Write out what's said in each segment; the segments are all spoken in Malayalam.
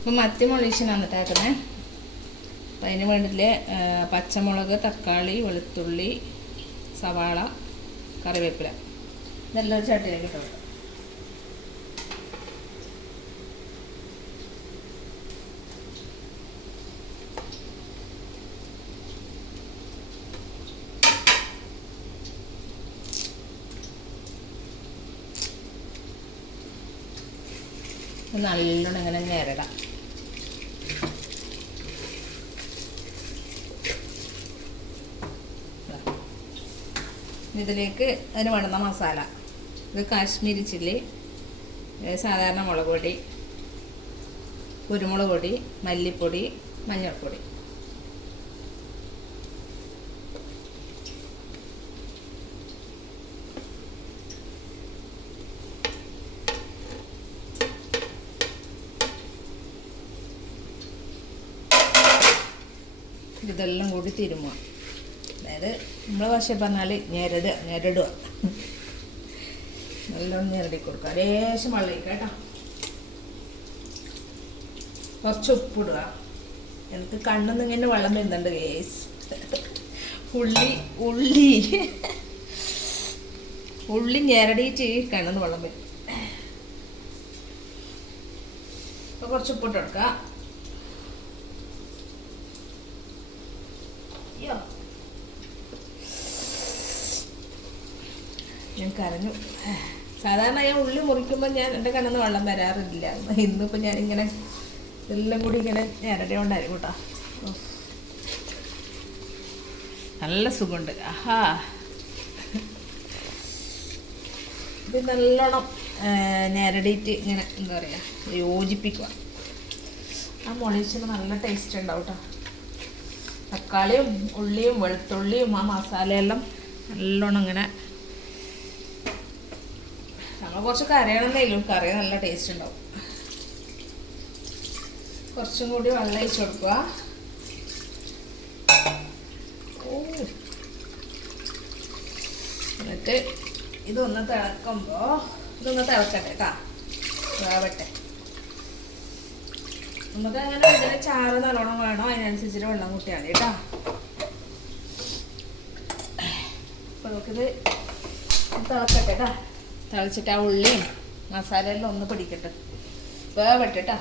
ഇപ്പം മത്തി മുളീശനാണ് ഇട്ടാക്കുന്നത് അപ്പം അതിന് വേണ്ടിയിട്ട് പച്ചമുളക് തക്കാളി വെളുത്തുള്ളി സവാള കറിവേപ്പില. ഇതെല്ലാം ചട്ടിയിലേക്ക് ഇട്ടു നല്ലോണം ഇങ്ങനെ ഞെരടാം. ഇതിലേക്ക് അതിന് വേണ്ടുന്ന മസാല. ഇത് കാശ്മീരി ചില്ലി സാധാരണ മുളക് പൊടി കുരുമുളക് പൊടി മല്ലിപ്പൊടി മഞ്ഞൾപ്പൊടി. ഇതെല്ലാം കൂടി തിരുമുക. അതായത് നമ്മളെ ഭാഷ പറഞ്ഞാൽ ഞെരട് ഞെരടുക. നല്ലോണം ഞെരടി കൊടുക്കുക. ലേശം വെള്ളം കേട്ടോ. കുറച്ച് ഉപ്പിടുക. എനിക്ക് കണ്ണിന്ന് ഇങ്ങനെ വെള്ളം വരുന്നുണ്ട് കേസ് ഉള്ളി ഉള്ളി. ഉള്ളി ഞെരടിയിട്ട് കണ്ണിന്ന് വെള്ളം വരും. അപ്പോൾ കുറച്ച് ഉപ്പിട്ട് കൊടുക്കുക. ഞാൻ കരഞ്ഞു. സാധാരണ ഞാൻ ഉള്ളി മുറിക്കുമ്പോൾ ഞാൻ എന്റെ കണ്ണെന്ന് വെള്ളം വരാറില്ല. ഇന്നിപ്പോൾ ഞാനിങ്ങനെ എല്ലാം കൂടി ഇങ്ങനെ ഞരടി കൊണ്ടായിരുന്നു കേട്ടോ. നല്ല സുഖമുണ്ട്. ആഹാ. ഇത് നല്ലോണം ഞരടിയിട്ട് ഇങ്ങനെ എന്താ പറയുക യോജിപ്പിക്കുക. ആ മുളയിച്ചിന് നല്ല ടേസ്റ്റ് ഉണ്ടാവും കേട്ടോ. തക്കാളിയും ഉള്ളിയും വെളുത്തുള്ളിയും ആ മസാലയെല്ലാം നല്ലോണം ഇങ്ങനെ കുറച്ച് കറിയണമെന്നേലും കറി നല്ല ടേസ്റ്റ് ഉണ്ടാവും. കുറച്ചും കൂടി വെള്ളം ഒഴിച്ച് കൊടുക്കുക എന്നിട്ട് ഇതൊന്ന് തിളക്കുമ്പോൾ ഇതൊന്ന് തിളക്കട്ടെ കേട്ടാ നമുക്ക് അങ്ങനെ ഇതിന് ചാറ് നല്ലോണം വേണം. അതിനനുസരിച്ചിട്ട് വെള്ളം കൂട്ടിയാൽ മതി കേട്ടോ അപ്പോൾ നമുക്കിത് തിളക്കട്ടെ കേട്ടോ തിളച്ചിട്ട് ആ ഉള്ളിയും മസാലയെല്ലാം ഒന്ന് പിടിക്കട്ടെ. വേവട്ടെ കേട്ടോ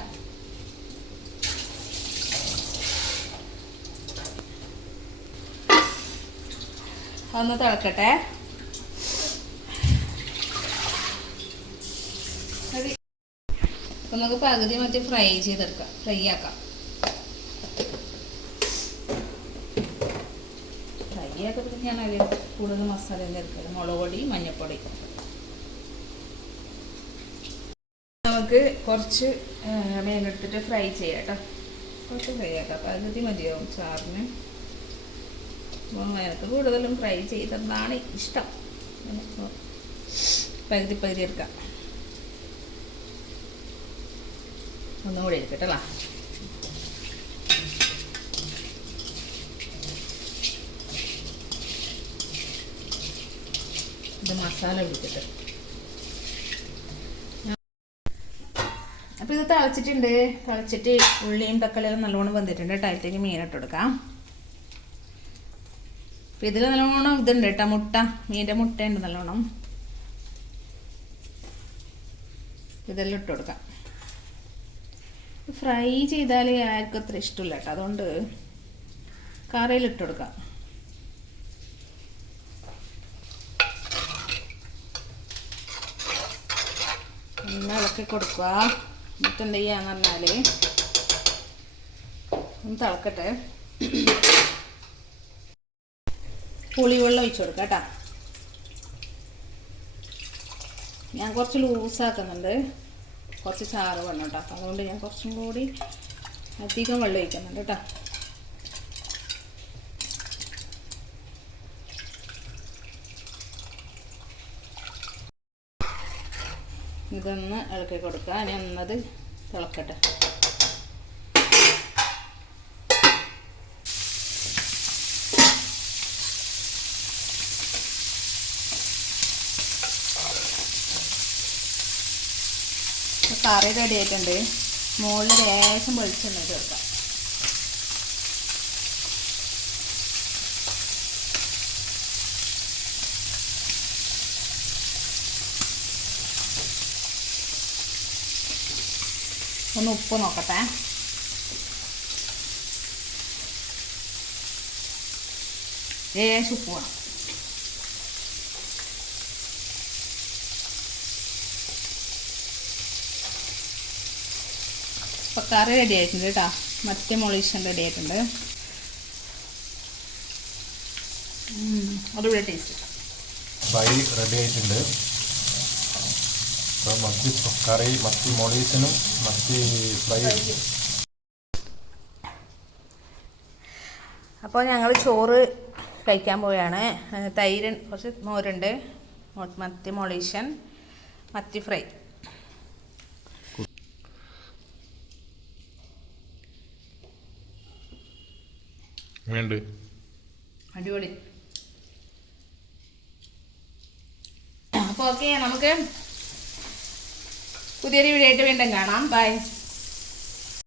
ഒന്ന് തിളക്കട്ടെ. നമുക്ക് പകുതി മറ്റേ ഫ്രൈ ചെയ്തെടുക്കാം. ഫ്രൈ ആക്കാം. ഫ്രൈ ഞാൻ അതിൽ കൂടുതൽ മസാല എടുക്കുന്നത് മുളക് പൊടി മഞ്ഞൾപ്പൊടി. നമുക്ക് കുറച്ച് മീനെടുത്തിട്ട് ഫ്രൈ ചെയ്യാം കേട്ടോ കുറച്ച് ഫ്രൈ ആക്കാം. പകുതി മതിയാവും ചാറിന് അതിനകത്ത് കൂടുതലും ഫ്രൈ ചെയ്തതാണ് ഇഷ്ടം. അപ്പോൾ പകുതി പകുതി എടുക്കാം. ഒന്നും കൂടി എടുക്കട്ടല്ല ഇത് മസാല പിടിച്ചിട്ട് അപ്പോൾ ഇത് തിളച്ചിട്ടുണ്ട്. തിളച്ചിട്ട് ഉള്ളിയും തക്കാളിയും നല്ലോണം വന്നിട്ടുണ്ട് കേട്ടോ അതിലേക്ക് മീനിട്ട് കൊടുക്കാം. അപ്പം ഇതിൽ നല്ലോണം ഇതുണ്ട് കേട്ടോ മുട്ട. മീന്റെ മുട്ടയുണ്ട് നല്ലോണം. ഇതെല്ലാം ഇട്ട് കൊടുക്കാം. ഫ്രൈ ചെയ്താൽ ആർക്കും അത്ര ഇഷ്ടമില്ല കേട്ടോ അതുകൊണ്ട് കറിയിൽ ഇട്ട് കൊടുക്കാം. ഒന്ന് ഇളക്കി കൊടുക്കുക. എന്നിട്ട് എന്ത് ചെയ്യാന്ന് പറഞ്ഞാൽ ഒന്ന് തിളക്കട്ടെ. പുളിവെള്ളം ഒഴിച്ചു കൊടുക്കാം കേട്ടോ. ഞാൻ കുറച്ച് ലൂസാക്കുന്നുണ്ട്. കുറച്ച് ചാറ് വേണം കേട്ടോ അതുകൊണ്ട് ഞാൻ കുറച്ചും കൂടി അധികം വെള്ളം ഒഴിക്കുന്നുണ്ട് കേട്ടോ. ഇതൊന്ന് ഇളക്കി കൊടുക്കുക. ഇനി ഒന്നത് തിളക്കട്ടെ. കറി റെഡി ആയിട്ടുണ്ട്. മുകളിൽ ലേശം വെളിച്ചെണ്ണ ചേർക്കാം ഒന്ന് ഉപ്പ് നോക്കട്ടെ ലേശം ഉപ്പ് വേണം ഇപ്പം കറി റെഡി ആയിട്ടുണ്ട് കേട്ടോ മറ്റേ മൊളീഷൻ റെഡി ആയിട്ടുണ്ട് അടിപൊളി ടേസ്റ്റ് ഫ്രൈ റെഡി ആയിട്ടുണ്ട്. അപ്പോൾ മത്തി കറി മത്തി മൊളീസിനും മത്തി ഫ്രൈ. അപ്പോൾ ഞങ്ങൾ ചോറ് കഴിക്കാൻ പോവുകയാണ്. തൈര് കുറച്ച് മോരുണ്ട്. മത്തി മൊളീഷൻ മത്തി ഫ്രൈ. അടിപൊളി. അപ്പോൾ ഓക്കെ നമുക്ക് പുതിയൊരു വീഡിയോ ആയിട്ട് വീണ്ടും കാണാം. ബൈ